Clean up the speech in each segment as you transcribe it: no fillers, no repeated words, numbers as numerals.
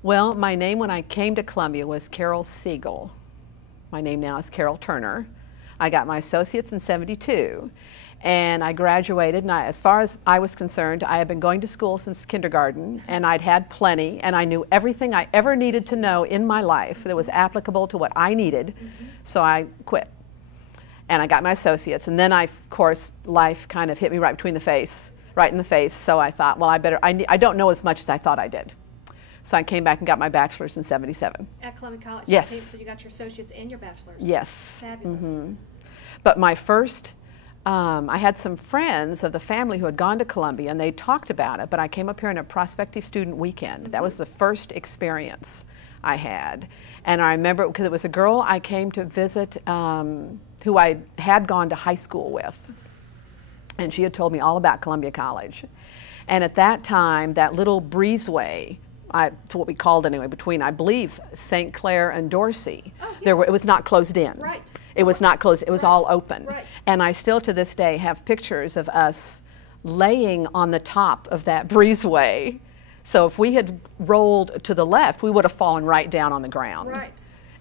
Well, my name when I came to Columbia was Carol Siegel. My name now is Carol Turner. I got my associates in '72, and I graduated, and as far as I was concerned, I had been going to school since kindergarten, and I'd had plenty, and I knew everything I ever needed to know in my life that was applicable to what I needed, so I quit. And I got my associates, and then of course, life kind of hit me right in the face, so I thought, well, I don't know as much as I thought I did. So I came back and got my bachelor's in '77. At Columbia College? Yes. So you got your associates and your bachelor's? Yes. Fabulous. But my first, I had some friends of the family who had gone to Columbia, and they talked about it, but I came up here on a prospective student weekend. That was the first experience I had. And I remember, because it was a girl I came to visit who I had gone to high school with. And she had told me all about Columbia College. And at that time, that little breezeway, to what we called anyway, between, I believe, St. Clair and Dorsey. Oh, yes. It was not closed in. Right. It was not closed, it was all open. Right. And I still to this day have pictures of us laying on the top of that breezeway. So if we had rolled to the left, we would have fallen right down on the ground. Right.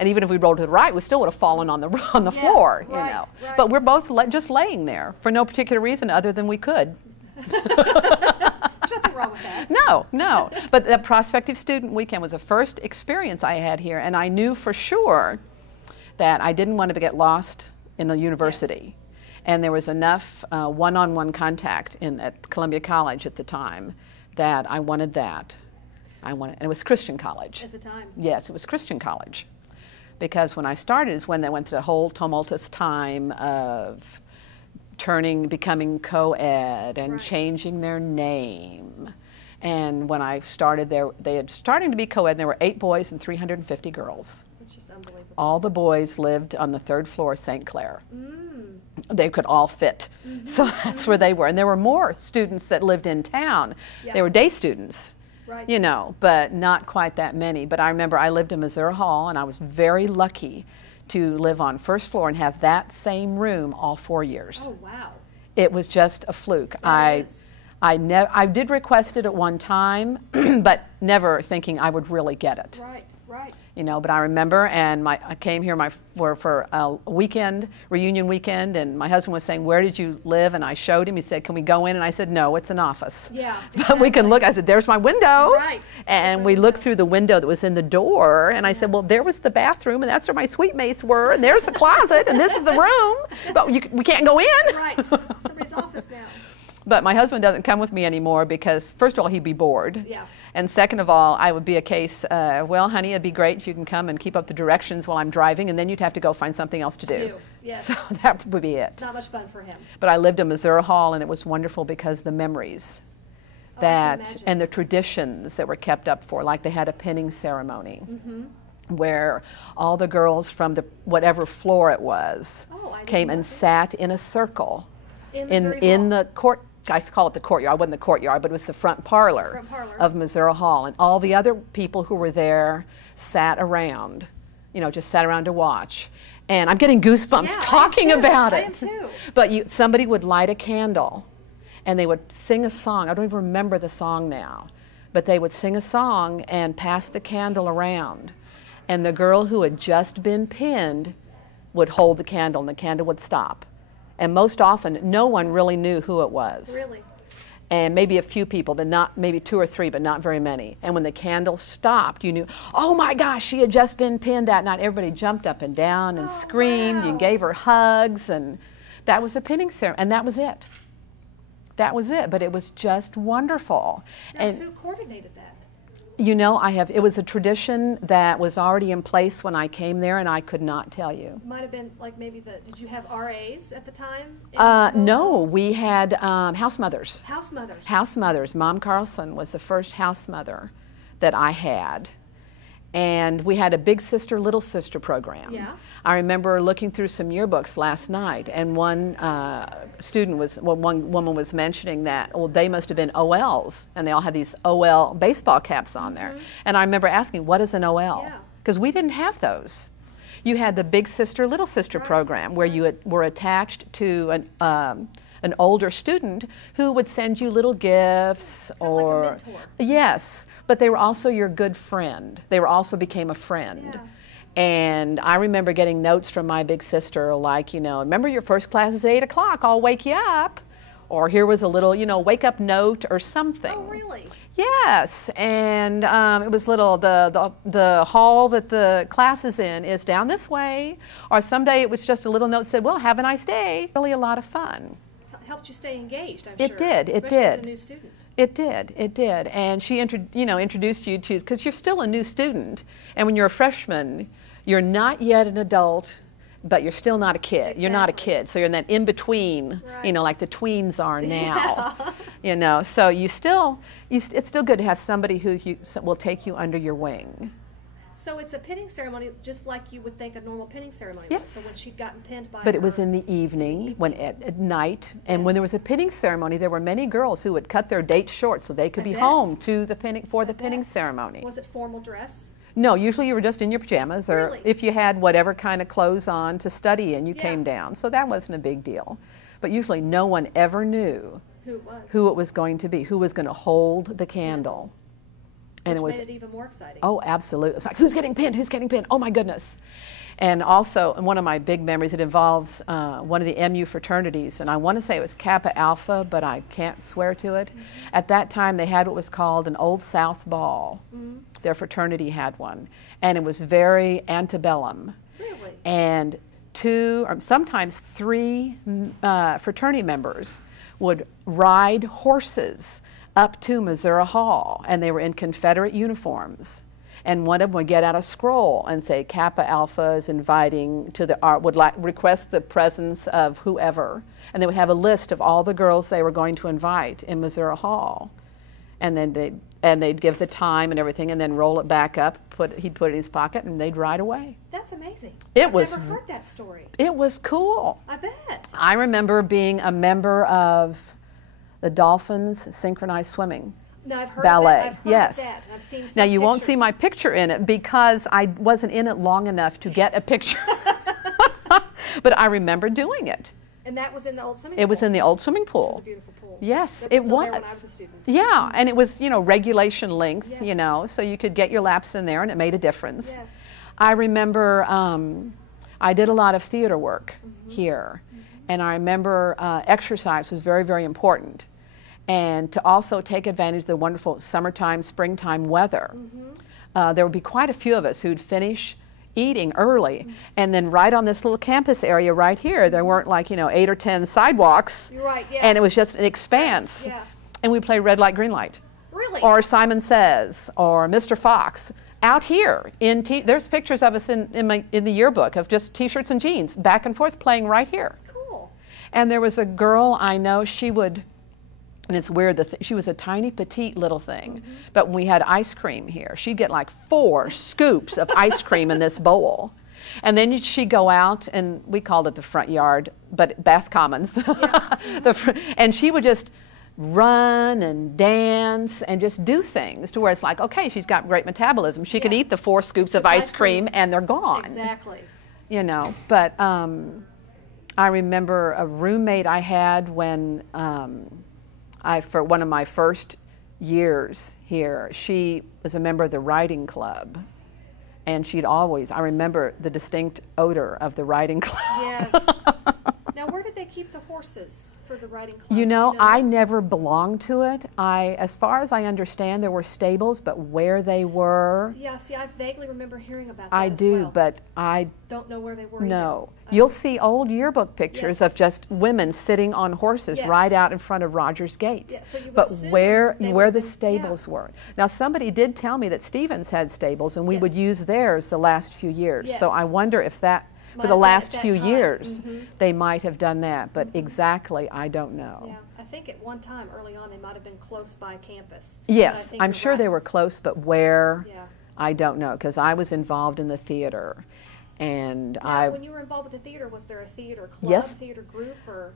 And even if we rolled to the right, we still would have fallen on the floor, you know. Right. But we're both just laying there for no particular reason other than we could. There's nothing wrong with that. No. But the prospective student weekend was the first experience I had here, and I knew for sure that I didn't want to get lost in the university. Yes. And there was enough one-on-one contact at Columbia College at the time that I wanted that. And it was Christian college. At the time? Yes, it was Christian college. Because when I started is when they went through the whole tumultuous time of becoming co-ed and changing their name. And when I started there, they had starting to be co-ed, and there were 8 boys and 350 girls. That's just unbelievable. All the boys lived on the 3rd floor of St. Clair. They could all fit. So that's where they were. And there were more students that lived in town. Yeah. They were day students. Right. You know, but not quite that many. But I remember I lived in Missouri Hall, and I was very lucky to live on 1st floor and have that same room all 4 years. Oh, wow. It was just a fluke. I did request it at one time, but never thinking I would really get it. Right. You know, but I remember, and I came here for a weekend, reunion weekend, and my husband was saying, "Where did you live?" And I showed him. He said, "Can we go in?" And I said, "No, it's an office." Yeah. But we can look. I said, "There's my window." Right. And we looked through the window that was in the door, and I said, "Well, there was the bathroom, and that's where my suite mates were, and there's the closet, and this is the room, but we can't go in." Right. Somebody's office now. But my husband doesn't come with me anymore because, first of all, he'd be bored. Yeah. And second of all, I would be a case, well, honey, it'd be great if you can come and keep up the directions while I'm driving, and then you'd have to go find something else to do. Yes. So that would be it. It's not much fun for him. But I lived in Missouri Hall, and it was wonderful because the memories and the traditions that were kept up for, like they had a pinning ceremony. Where all the girls from whatever floor it was came and sat in a circle in the court. I call it the courtyard. It wasn't the courtyard, but it was the front parlor of Missouri Hall. And all the other people who were there sat around, you know, just sat around to watch. And I'm getting goosebumps talking about it. I am too. But somebody would light a candle, and they would sing a song. I don't even remember the song now. But they would sing a song and pass the candle around. And the girl who had just been pinned would hold the candle, and the candle would stop. And most often, no one really knew who it was. Really? And maybe a few people, but maybe 2 or 3, but not very many. And when the candle stopped, you knew, oh my gosh, she had just been pinned that night. Everybody jumped up and down and screamed and gave her hugs. And that was a pinning ceremony, and that was it. That was it, but it was just wonderful. Now, and who coordinated that? You know, it was a tradition that was already in place when I came there, and I could not tell you. Might have been like maybe did you have RAs at the time? No, we had house mothers. House mothers. House mothers. Mom Carlson was the first house mother that I had. And we had a big sister, little sister program. Yeah. I remember looking through some yearbooks last night, and one one woman was mentioning that, well, they must have been OLs, and they all had these OL baseball caps on there. And I remember asking, what is an OL? Because we didn't have those. You had the big sister, little sister program where you were attached to a an older student who would send you little gifts Kind of like a mentor. Yes, but they were also your good friend. They were also became a friend. Yeah. And I remember getting notes from my big sister like, you know, remember your first class is 8 o'clock, I'll wake you up. Or here was a little, you know, wake up note or something. Oh, really? Yes, and it was little, the hall that the class is in is down this way. Or someday it was just a little note that said, well, have a nice day. Really a lot of fun. Helped you stay engaged, I'm sure. It did, it especially did. as a new student. It did, it did. And she introduced you to, because you're still a new student, and when you're a freshman, you're not yet an adult, but you're still not a kid. Exactly. You're not a kid, so you're in that in-between, right. you know, like the tweens are now. Yeah. You know, so it's still good to have somebody who will take you under your wing. So it's a pinning ceremony, just like you would think a normal pinning ceremony Yes. was. So when she'd gotten pinned by But her, it was in the evening, when at night, and when there was a pinning ceremony, there were many girls who would cut their dates short so they could be bet. home to the pinning ceremony. Was it formal dress? No, usually you were just in your pajamas, or Really? if you had whatever kind of clothes on to study in, you Yeah. came down. So that wasn't a big deal. But usually no one ever knew who it was going to be, who was going to hold the candle. And Which it was, made it even more exciting. oh, absolutely. It was like, who's getting pinned? Who's getting pinned? Oh, my goodness. And also, one of my big memories, it involves one of the MU fraternities, and I want to say it was Kappa Alpha, but I can't swear to it. Mm-hmm. At that time, they had what was called an Old South Ball. Mm-hmm. Their fraternity had one, and it was very antebellum. Really? And 2 or sometimes 3 fraternity members would ride horses up to Missouri Hall, and they were in Confederate uniforms. And one of them would get out a scroll and say, Kappa Alpha is inviting to the art, would like request the presence of whoever. And they would have a list of all the girls they were going to invite in Missouri Hall. And then they'd give the time and everything, and then roll it back up. He'd put it in his pocket, and they'd ride away. That's amazing. I've never heard that story. It was cool. I bet. I remember being a member of the Dolphins synchronized swimming. No, I've heard ballet. Of that. I've heard Yes. of that. And I've seen some Now you won't see pictures. my picture in it because I wasn't in it long enough to get a picture. But I remember doing it. And that was in the old swimming pool? It was in the old swimming Which was pool. a beautiful pool. Yes, That it still was. there when I was a student. Yeah, and it was, you know, regulation length, you Yes. know, so you could get your laps in there and it made a difference. Yes. I remember I did a lot of theater work here, and I remember exercise was very, very important. And to also take advantage of the wonderful summertime, springtime weather. There would be quite a few of us who'd finish eating early, and then right on this little campus area right here, there weren't like, you know, 8 or 10 sidewalks. You're right, yeah. And it was just an expanse. Yeah. And we played red light, green light. Really? Or Simon Says, or Mr. Fox. Out here, there's pictures of us in the yearbook of just t-shirts and jeans, back and forth playing right here. Cool. And there was a girl I know, she would, and it's weird, she was a tiny, petite little thing, but when we had ice cream here, she'd get like 4 scoops of ice cream in this bowl. And then she'd go out, and we called it the front yard, but Bath Commons. And she would just run and dance and just do things to where it's like, okay, she's got great metabolism. She could eat the 4 scoops of ice cream and they're gone. Exactly. You know, but I remember a roommate I had when for one of my first years here, she was a member of the writing club. And she'd always, I remember the distinct odor of the writing club. Yes. Now, where did they keep the horses for the riding club? You know, I never belonged to it. As far as I understand, there were stables, but where they were, Yeah, see, I vaguely remember hearing about that I as do, well. but I Don't know where they were no. either. You'll see old yearbook pictures Yes. of just women sitting on horses Yes. right out in front of Rogers Gates. Yeah, so you would but assume where they the would've been- stables were. Now somebody did tell me that Stevens had stables, and we would Yes. use theirs the last few years. So Yes. I wonder if that, Might for the have been at last that few time. years, Mhm. they might have done that. But exactly, I don't know. Yeah, I think at one time early on they might have been close by campus. But I Yes, think I'm you're sure right. they were close, but where, Yeah. I don't know, because I was involved in the theater. And Now, when you were involved with the theater, was there a theater club, Yes. theater group, or?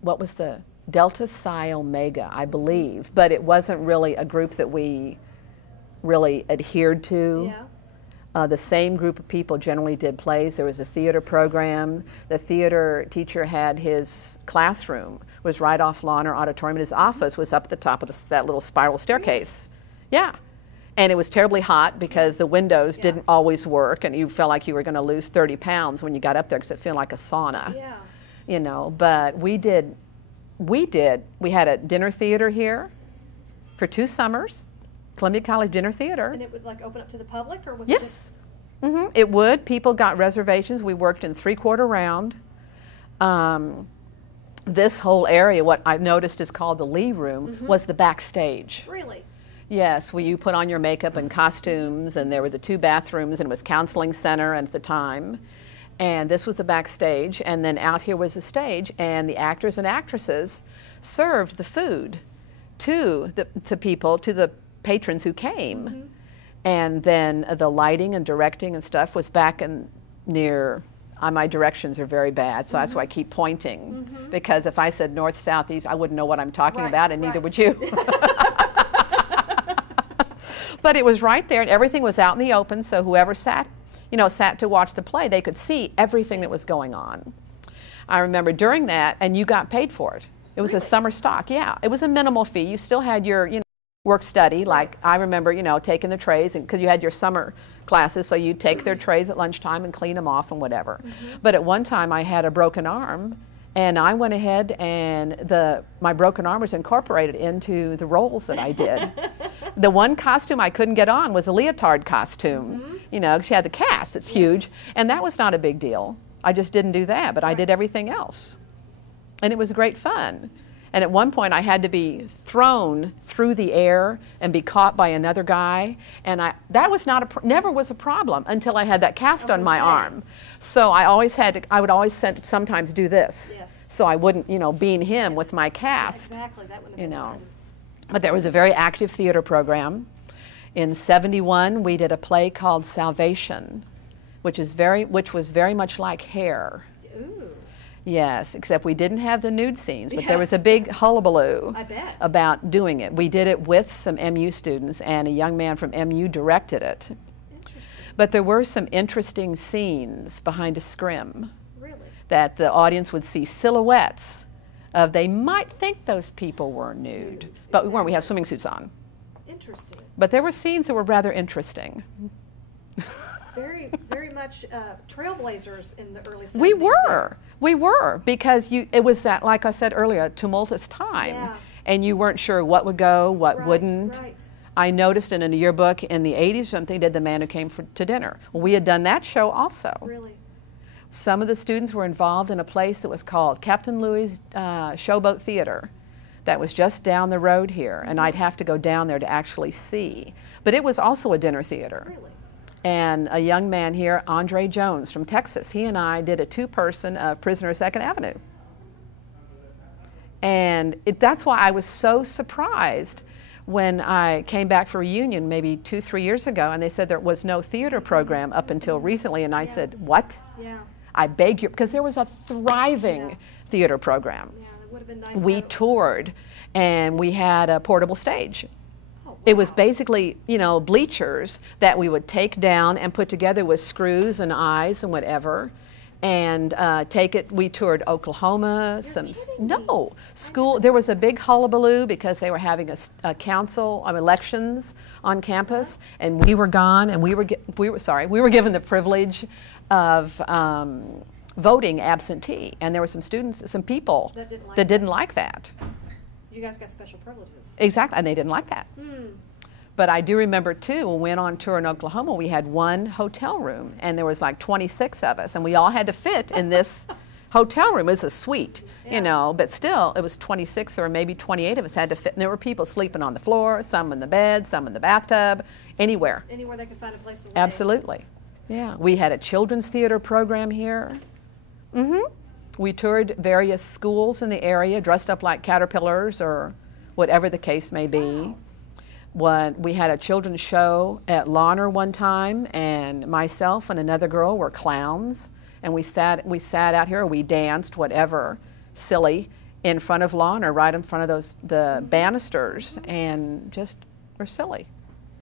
what was the Delta Psi Omega, I believe, but it wasn't really a group that we really adhered to. The same group of people generally did plays. There was a theater program. The theater teacher had his classroom was right off Lawner Auditorium, and his office was up at the top of that little spiral staircase. Yeah. And it was terribly hot because the windows didn't always work, and you felt like you were going to lose 30 pounds when you got up there because it felt like a sauna. Yeah. You know, but we had a dinner theater here for 2 summers, Columbia College Dinner Theater. And it would like open up to the public, or was Yes. it just? Mm-hmm. It would. People got reservations. We worked in 3/4 round. This whole area, what I've noticed is called the Lee Room, was the backstage. Really? Yes, where you put on your makeup and costumes, and there were the 2 bathrooms, and it was counseling center at the time. And this was the backstage, and then out here was the stage, and the actors and actresses served the food to the people, to the patrons who came. And then the lighting and directing and stuff was back in near, my directions are very bad, so that's why I keep pointing, because if I said north, south, east, I wouldn't know what I'm talking about, and neither would you. But it was right there, and everything was out in the open, so whoever sat to watch the play, they could see everything that was going on. I remember during that, and you got paid for it. It was a summer stock, yeah. It was a minimal fee. You still had your, work study, like I remember, taking the trays, because you had your summer classes, so you'd take their trays at lunchtime and clean them off and whatever. But at one time I had a broken arm, and I went ahead and my broken arm was incorporated into the roles that I did. The one costume I couldn't get on was a leotard costume, she had the cast, it's huge, and that was not a big deal. I just didn't do that, but I did everything else. And it was great fun. And at one point I had to be thrown through the air and be caught by another guy, and that was never was a problem until I had that cast on my arm. So I would always sometimes do this. Yes. So I wouldn't, being him with my cast. Exactly, that wouldn't have been fun. But there was a very active theater program. In '71 we did a play called Salvation, which was very much like Hair. Ooh. Yes, except we didn't have the nude scenes, but there was a big hullabaloo about doing it. We did it with some MU students, and a young man from MU directed it. Interesting. But there were some interesting scenes behind a scrim. Really? That the audience would see silhouettes of, they might think those people were nude, but we weren't. We have swimming suits on. Interesting. But there were scenes that were rather interesting. Very, very much trailblazers in the early 70s. We were, because it was that, like I said earlier, tumultuous time, and you weren't sure what would go, what wouldn't. Right. I noticed in a yearbook in the 80s something did The Man Who Came to Dinner. Well, we had done that show also. Really? Some of the students were involved in a place that was called Captain Louis Showboat Theater that was just down the road here, and I'd have to go down there to actually see. But it was also a dinner theater. Really? And a young man here, Andre Jones from Texas, he and I did a 2-person of Prisoner of 2nd Avenue. And that's why I was so surprised when I came back for reunion maybe 2-3 years ago, and they said there was no theater program up until recently, and I said, what? Yeah. I beg you, because there was a thriving theater program. Yeah, it would have been nice. We toured, and we had a portable stage. Wow. It was basically, bleachers that we would take down and put together with screws and eyes and whatever, and take it. We toured Oklahoma. School. There was a big hullabaloo because they were having a council on elections on campus, and we were gone, and we were given the privilege of voting absentee, and there were some people that didn't like that. You guys got special privileges. Exactly, and they didn't like that. But I do remember too, when we went on tour in Oklahoma, we had one hotel room, and there was like 26 of us, and we all had to fit in this hotel room. It was a suite, but still, it was 26 or maybe 28 of us had to fit, and there were people sleeping on the floor, some in the bed, some in the bathtub, anywhere. Anywhere they could find a place to lay. Absolutely. Yeah, we had a children's theater program here. We toured various schools in the area, dressed up like caterpillars or whatever the case may be. We had a children's show at Lawner one time, and myself and another girl were clowns, and we sat out here, we danced, whatever, silly, in front of Lawner, right in front of the banisters, and just were silly.